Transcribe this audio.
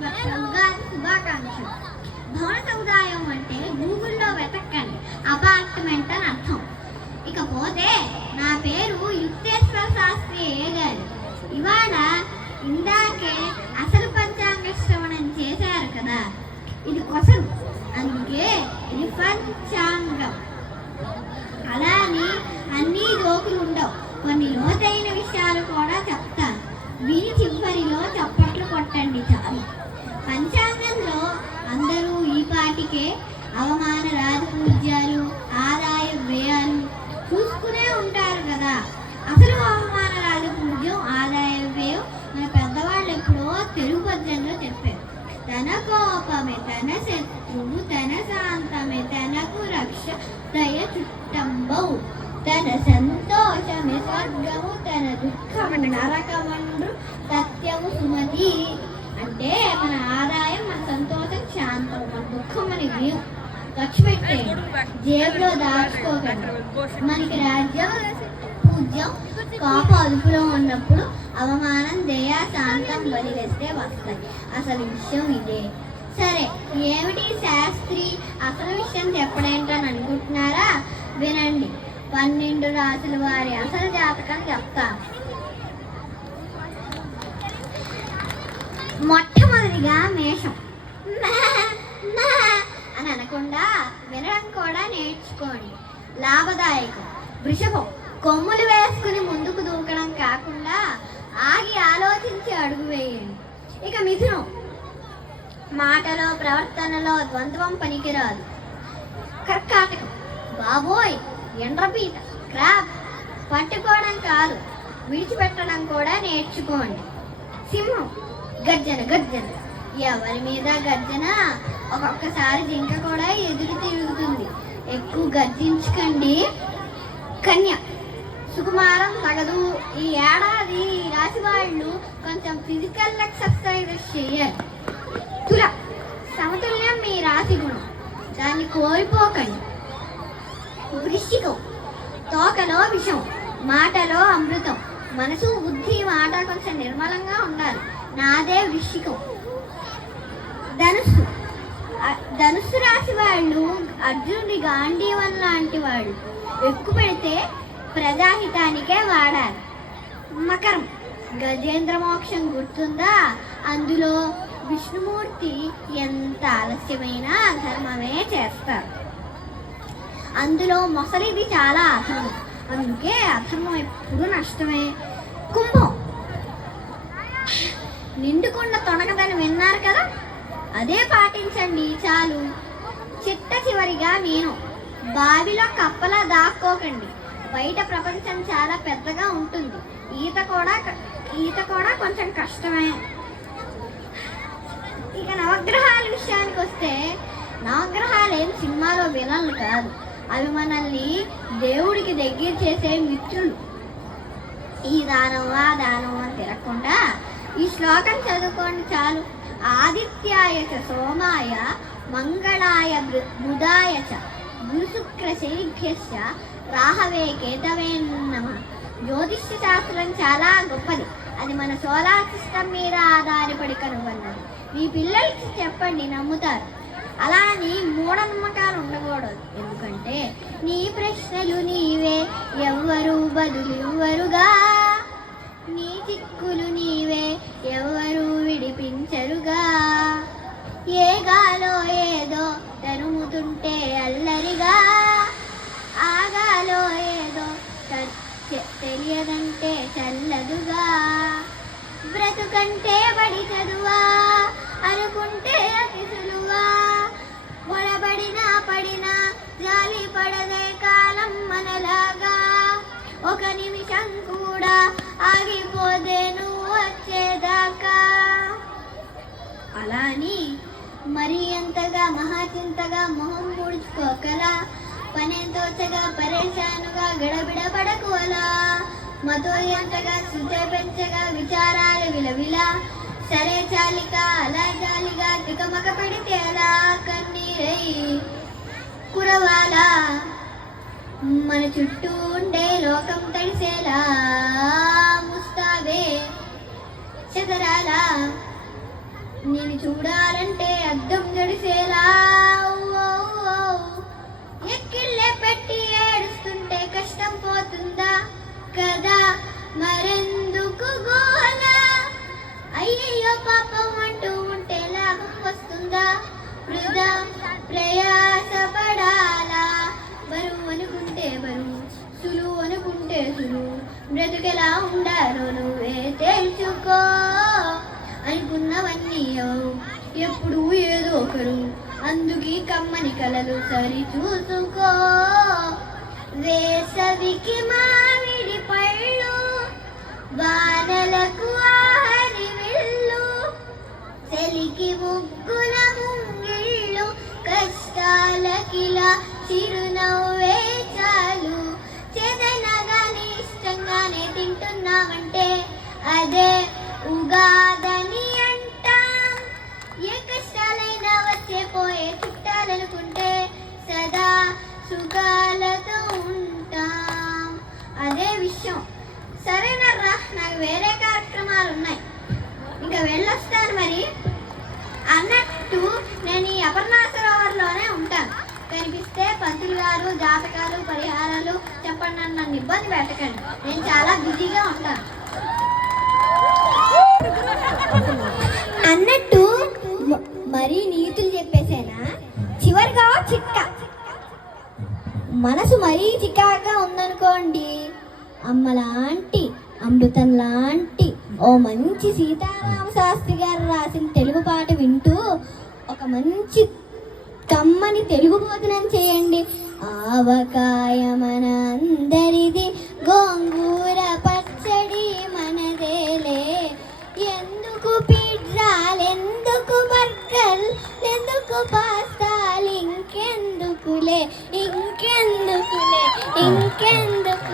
ఉగాది శుభాకాంక్షలు. భవన సముదాయం అంటే గూగుల్లో వెతకండి, అపార్ట్మెంట్ అని అర్థం. ఇకపోతే నా పేరు యుక్తేశ్వర శాస్త్రి గారు. ఇవాళ ఇందాకే అసలు పంచాంగ శ్రవణం చేశారు కదా, ఇది కొసలు, అందుకే ఇది పంచాంగం. అలాని అన్ని జోకులు ఉండవు, కొన్ని లోతైన విషయాలు కూడా చెప్తాను. విని చివరిలో చప్పట్లు కొట్టండి చాలు. పంచాంగంలో అందరూ ఈ పాటికే అవమాన రాజపూజ్యాలు, ఆదాయ వ్యయాలు చూసుకునే ఉంటారు కదా. అసలు అవమాన రాజపూజ్యం, ఆదాయ వ్యయం మన పెద్దవాళ్ళు ఎప్పుడో తెలుగు పద్యంలో చెప్పారు. తన కోపమే తన శత్రువు, తన శాంతమే తనకు రక్ష, దయ చుట్టంబవు, తన సంతోషమే స్వర్గము, తన దుఃఖము నరకమండ్రు సత్యము సుమతి. అంటే మన ఆదాయం, మన సంతోషం శాంతం, మన దుఃఖం మన వ్యయం. ఖర్చు పెట్టేయండి, జేబులో దాచుకోకండి. మనకి రాజ్యం పూజ్యం కోప అదుపులో ఉన్నప్పుడు అవమానం, దయ, శాంతం వదిలేస్తే వస్తాయి. అసలు విషయం ఇదే. సరే, ఏమిటి శాస్త్రి అసలు విషయం చెప్పడేంటని అనుకుంటున్నారా? వినండి, 12 రాసుల వారి అసలు జాతకం చెప్తాను. మొట్టమొదటిగా మేషం. అని అనకుండా వినడం కూడా నేర్చుకోండి, లాభదాయకం. వృషభం, కొమ్ములు వేసుకుని ముందుకు దూకడం కాకుండా ఆగి ఆలోచించి అడుగు వేయండి. ఇక మిథునం, మాటలో ప్రవర్తనలో ద్వంద్వం పనికిరాదు. కర్కాటకం, బాబోయ్ ఎండ్రపీత, క్రాప్, పట్టుకోవడం కాదు విడిచిపెట్టడం కూడా నేర్చుకోండి. సింహం, గర్జన గర్జన, ఎవరి మీద గర్జన, ఒక్కొక్కసారి జింక కూడా ఎదురు తిరుగుతుంది, ఎక్కువ గర్జించకండి. కన్య, సుకుమారం తగదు. ఈ ఏడాది రాశి వాళ్ళు కొంచెం ఫిజికల్ ఎక్సర్సైజెస్ చేయాలి. తుల, సమతుల్యం మీ రాశి గుణం, దాన్ని కోల్పోకండి. వృశ్చికం, తోకలో విషం, మాటలో అమృతం, మనసు బుద్ధి మాట కొంచెం నిర్మలంగా ఉండాలి. నాదే వృశ్చికం. ధనుస్సు, ధనుస్సు రాశి వాళ్ళు అర్జునుడి గాంధీవన్ లాంటి వాళ్ళు, ఎక్కువ పెడితే ప్రజాహితానికే వాడాలి. మకరం, గజేంద్ర మోక్షం గుర్తుందా? అందులో విష్ణుమూర్తి ఎంత ఆలస్యమైనా ధర్మమే చేస్తారు. అందులో మొసలిది చాలా అధర్మం, అందుకే అధర్మం ఎప్పుడు నష్టమే. కుంభం, నిండుకున్న తొణకదని విన్నారు కదా, అదే పాటించండి చాలు. చిట్ట చివరిగా మీనం, బావిలో కప్పలా దాక్కోకండి, బయట ప్రపంచం చాలా పెద్దగా ఉంటుంది. ఈత కూడా కొంచెం కష్టమే. ఇక నవగ్రహాల విషయానికి వస్తే, నవగ్రహాలు ఏం సినిమాలో విలన్లు కాదు, అవి మనల్ని దేవుడికి దగ్గర చేసే మిత్రులు. ఈ దానం ఆ దానం అని తిరగకుండా ఈ శ్లోకం చదువుకోండి చాలు. ఆదిత్యాయ చ సోమాయ మంగళాయ బుధాయ చ గురుశుక్ర శనిభ్యశ్చ రాహవే కేతవే నమః. జ్యోతిష్య శాస్త్రం చాలా గొప్పది, అది మన సోలార్ సిస్టమ్ మీద ఆధారపడి కనుగొన్నది. మీ పిల్లలకి చెప్పండి, నమ్ముతారు. అలా అని మూఢనమ్మకాలు ఉండకూడదు, ఎందుకంటే నీ ప్రశ్నలు నీవే, ఎవ్వరూ బదులివ్వరుగా. నీ చిక్కులు నీవే, ఎవ్వరూ విడిపించరుగా. ఏ గాలో ఏదో తరుముతుంటే అల్లరిగా, ఆగాలో ఏదో తెలియదంటే చల్లదుగా. బ్రతుకంటే బడి చదువా అనుకుంటే అతి సులువా, పొడబడినా పడినా జాలి పడదే కాలం మనలాగా. ఒక నిమిషం కూడా ఆగిపోదే నువ్వు వచ్చేదాకా. అలా అని మరీ అంతగా మహాచింతగా మొహం ముడుచుకోకలా, పనేంతోచగా పరేషానుగా గడబిడ పడకు అలా. మతో ఎంతగా శుద్ధి పెంచగా విచారాలు విలవిలా, సరే చాలిక అలా జాలిగా తికమక పెడితే అలా కన్నీరై కురవాలా. మన చుట్టూ ఉండే లోకం తడిసేలా ముస్తాబే చెదరాలా. నేను చూడాలంటే అద్దం జడిసేలా ఎక్కిళ్ళే పెట్టి ఏడుస్తుంటే కష్టం పోతుందా కదా మరెందుకు గోల అయ్యయ్యో పాపం అంటూ ఉంటే లాభం వస్తుందా వృధా ప్రయాసపడాలా బరువు అనుకుంటే బరువు సులువు అనుకుంటే సులువు బ్రతుకెలా ఉండాలో నువ్వే తెలుసుకో అనుకున్నవన్నీ ఎప్పుడు ఏదో ఒకరు అందుకీ కమ్మని కలలు సరి చూసుకో వేసవికి మామిడి పళ్ళు వానలకు ఆహరి వెళ్ళు చలికి ముగ్గుల ముంగిళ్ళు కష్టాలకిలా చిరునవ్వే చాలు చేదనగానే ఇష్టంగానే తింటున్నామంటే అదే ఉగాదని అంటాం ఏ కష్టాలైనా వచ్చే పోయే చుట్టాలనుకుంటే సదా సుఖాలతో ఉంటాం అదే విషయం సరేనర్రా నాకు వేరే కార్యక్రమాలు ఉన్నాయి ఇంకా వెళ్ళొస్తాను మరి అన్నట్టు నేను ఈ అపర్ణా సరోవర్లోనే ఉంటాను కనిపిస్తే పంతులు గారు జాతకాలు పరిహారాలు చెప్పండి నన్ను ఇబ్బంది పెట్టకండి నేను చాలా బిజీగా ఉంటాను అన్నట్టు మరీ నీతులు చెప్పేసేనా చివరిగా చిక్క మనసు మరీ చికాగా ఉందనుకోండి అమ్మలాంటి అమృతం లాంటి ఓ మంచి సీతారామ శాస్త్రి గారు రాసిన తెలుగు పాట వింటూ ఒక మంచి కమ్మని తెలుగు భోజనం చేయండి ఆవకాయ మన అందరిది గోంగూర పచ్చడి మనదేలే ఎందుకు పిజ్జాలు ఎందుకు బర్గర్లు ఎందుకు పాస్తాలు ఇంకెందుకులే ఇంకెందుకులే